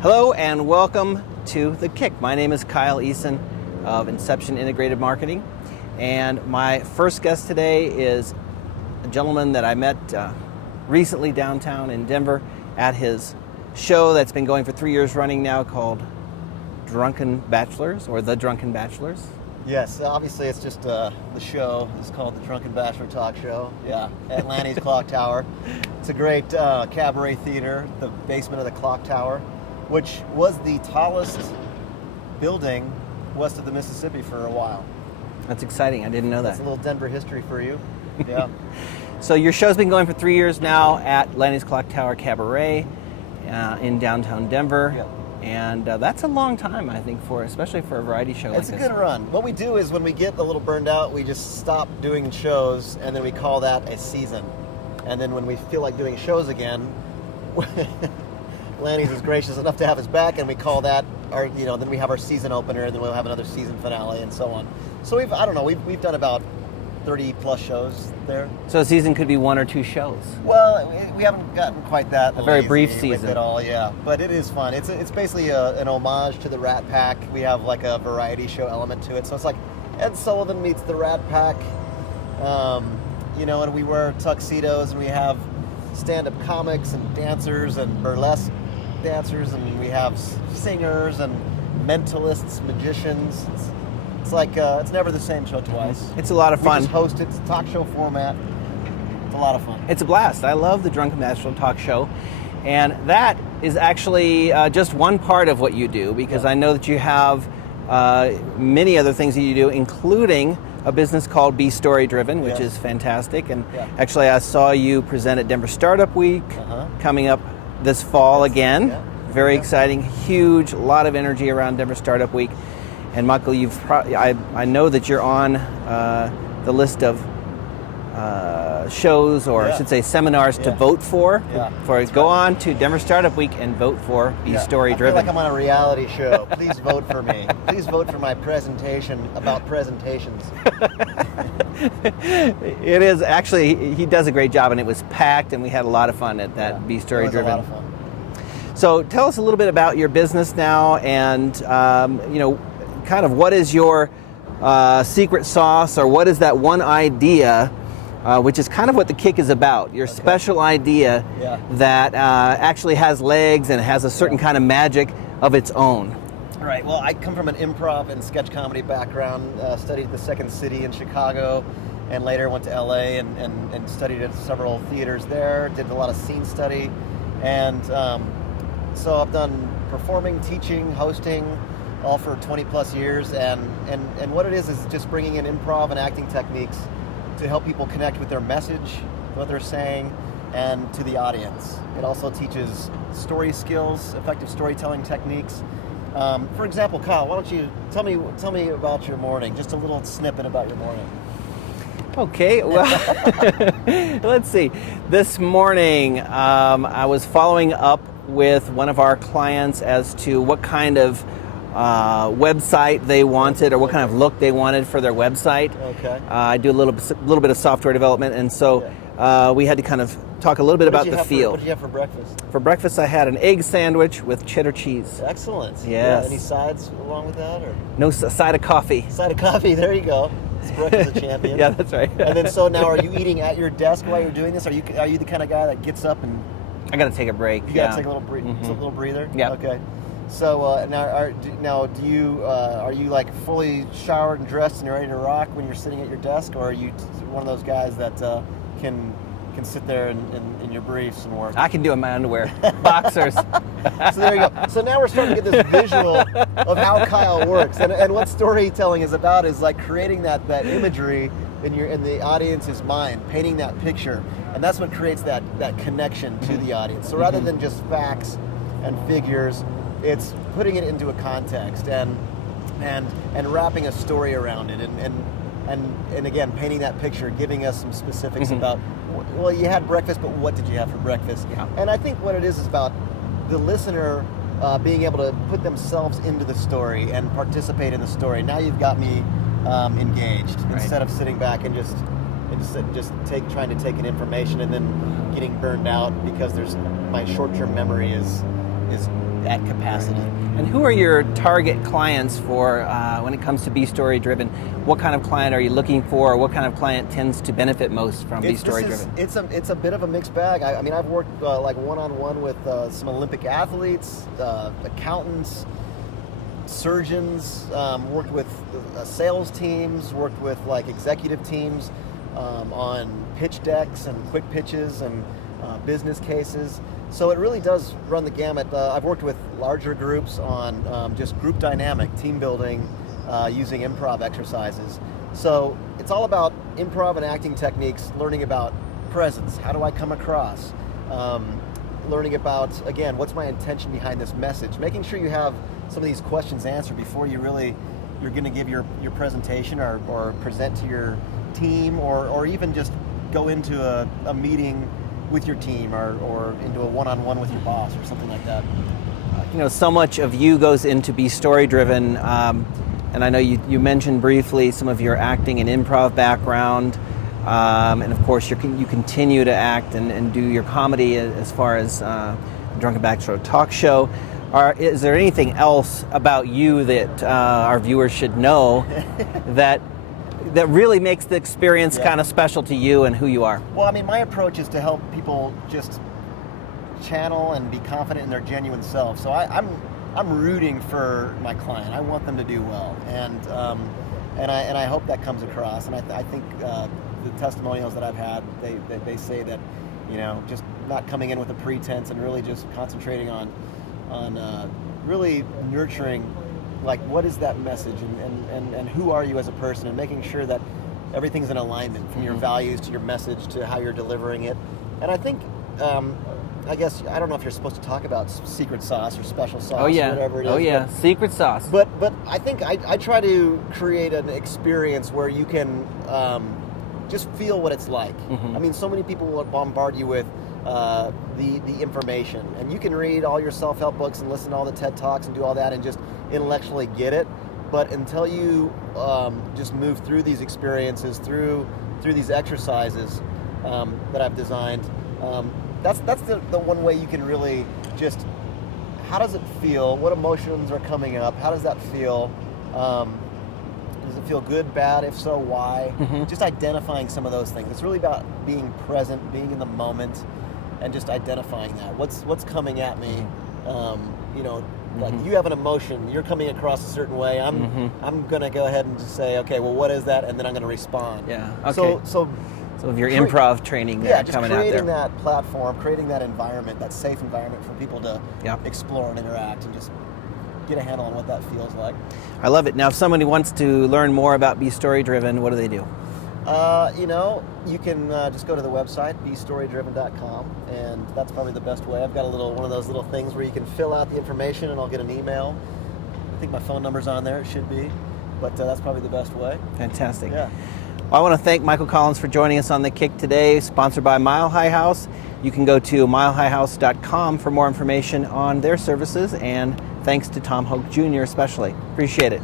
Hello and welcome to The Kick. My name is Kyle Eason of Inception Integrated Marketing, and my first guest today is a gentleman that I met recently downtown in Denver at his show that's been going for 3 years running now called Drunken Bachelors, or The Drunken Bachelors. Yes, obviously it's just the show is called the Drunken Bachelor Talk Show. Yeah, at Lannie's Clocktower. It's a great cabaret theater, the basement of the Clocktower, which was the tallest building west of the Mississippi for a while. That's exciting. I didn't know that. That's a little Denver history for you. Yeah. So your show's been going for 3 years now at Lannie's Clocktower Cabaret in downtown Denver. Yeah. And that's a long time, I think, especially for a variety show like this. It's a good run. What we do is when we get a little burned out, we just stop doing shows, and then we call that a season. And then when we feel like doing shows again, Lannie's is gracious enough to have us back, and we call that then we have our season opener, and then we'll have another season finale, and so on. So we've done about 30 plus shows there. So a season could be 1 or 2 shows. Well, we haven't gotten quite that a very brief season with it all, yeah. But it is fun. It's basically an homage to the Rat Pack. We have like a variety show element to it. So it's like Ed Sullivan meets the Rat Pack. And we wear tuxedos, and we have stand-up comics and dancers and burlesque dancers, and we have singers and mentalists, magicians. It's like it's never the same show twice. It's a lot of fun. We just host it. It's a talk show format. It's a lot of fun. It's a blast. I love the Drunken Bachelor Talk Show. And that is actually just one part of what you do, because I know that you have many other things that you do, including a business called Be Story Driven, which is fantastic. And actually, I saw you present at Denver Startup Week coming up this fall again. Yeah. Very exciting, huge, a lot of energy around Denver Startup Week. And Michael, I know that you're on the list of shows, or I should say seminars, to vote for. Go on to Denver Startup Week and vote for Be Story Driven. I feel like I'm on a reality show. Please vote for me. Please vote for my presentation about presentations. It is actually, he does a great job, and it was packed, and we had a lot of fun at that Be Story Driven. It was a lot of fun. So tell us a little bit about your business now, and kind of what is your secret sauce, or what is that one idea, which is kind of what the kick is about, your special idea that actually has legs and has a certain kind of magic of its own. Right. Well, I come from an improv and sketch comedy background, studied at the Second City in Chicago, and later went to LA and studied at several theaters there, did a lot of scene study, and so I've done performing, teaching, hosting, all for 20 plus years, and what it is just bringing in improv and acting techniques to help people connect with their message, what they're saying, and to the audience. It also teaches story skills, effective storytelling techniques. For example, Kyle, why don't you tell me about your morning, just a little snippet about your morning. Okay, well, let's see. This morning, I was following up with one of our clients as to what kind of website they wanted, or what kind of look they wanted for their website. Okay. I do a little bit of software development, and so we had to kind of talk a little bit about the feel. What did you have for breakfast? For breakfast, I had an egg sandwich with cheddar cheese. Excellent. Yes. Yeah, any sides along with that, or no, a side of coffee. Side of coffee. There you go. It's breakfast of champions. Yeah, that's right. And then, so now, are you eating at your desk while you're doing this? Are you the kind of guy that gets up and? I got to take a break. You got to take a little breather. Yeah. Okay. So now are you like fully showered and dressed and you're ready to rock when you're sitting at your desk, or are you one of those guys that can sit there in your briefs and work? I can do it in my underwear, boxers. So there you go. So now we're starting to get this visual of how Kyle works, and what storytelling is about is like creating that imagery in the audience's mind, painting that picture, and that's what creates that connection to the audience. So rather than just facts and figures, it's putting it into a context and wrapping a story around it, and again painting that picture, giving us some specifics about, well, you had breakfast, but what did you have for breakfast? Yeah. And I think what it is about the listener being able to put themselves into the story and participate in the story. Now you've got me engaged, right, instead of sitting back and just trying to take in information and then getting burned out because my short-term memory is at capacity. And who are your target clients for when it comes to Be Story Driven? What kind of client are you looking for? Or what kind of client tends to benefit most from Be Story Driven? It's a bit of a mixed bag. I mean, I've worked like one-on-one with some Olympic athletes, accountants, surgeons, worked with sales teams, worked with like executive teams on pitch decks and quick pitches and business cases. So it really does run the gamut. I've worked with larger groups on just group dynamic, team building, using improv exercises. So it's all about improv and acting techniques, learning about presence, how do I come across, learning about, again, what's my intention behind this message, making sure you have some of these questions answered before you're going to give your presentation or present to your team or even just go into a meeting with your team or into a one-on-one with your boss or something like that. So much of you goes into Be Story Driven, and I know you mentioned briefly some of your acting and improv background, and of course you continue to act and do your comedy as far as Drunken Bachelor Talk Show. Is there anything else about you that our viewers should know that really makes the experience kind of special to you and who you are? Well, I mean, my approach is to help people just channel and be confident in their genuine self. So I'm rooting for my client. I want them to do well, and I hope that comes across. And I think the testimonials that I've had, they say that, just not coming in with a pretense and really just concentrating on really nurturing, like, what is that message and who are you as a person, and making sure that everything's in alignment from your values to your message to how you're delivering it. And I think, I guess, I don't know if you're supposed to talk about secret sauce or special sauce or whatever it is. Oh yeah, secret sauce. But I think I try to create an experience where you can just feel what it's like. I mean, so many people will bombard you with the information, and you can read all your self-help books and listen to all the TED Talks and do all that and just intellectually get it, but until you just move through these experiences, through these exercises that I've designed, that's the one way you can really just, how does it feel? What emotions are coming up? How does that feel? Does it feel good, bad? If so, why? Just identifying some of those things. It's really about being present, being in the moment, and just identifying that. What's coming at me? Like you have an emotion, you're coming across a certain way. I'm gonna go ahead and just say, okay, well, what is that? And then I'm gonna respond. Yeah. Okay. So of your improv training coming out there. Yeah, just creating that platform, creating that environment, that safe environment for people to explore and interact and just get a handle on what that feels like. I love it. Now, if somebody wants to learn more about Be Story Driven, what do they do? You can just go to the website, bestorydriven.com, and that's probably the best way. I've got one of those little things where you can fill out the information and I'll get an email. I think my phone number's on there, it should be, but that's probably the best way. Fantastic. Yeah. Well, I want to thank Michael Collins for joining us on The Kick today, sponsored by Mile High House. You can go to milehighhouse.com for more information on their services, and thanks to Tom Hoke Jr. especially. Appreciate it.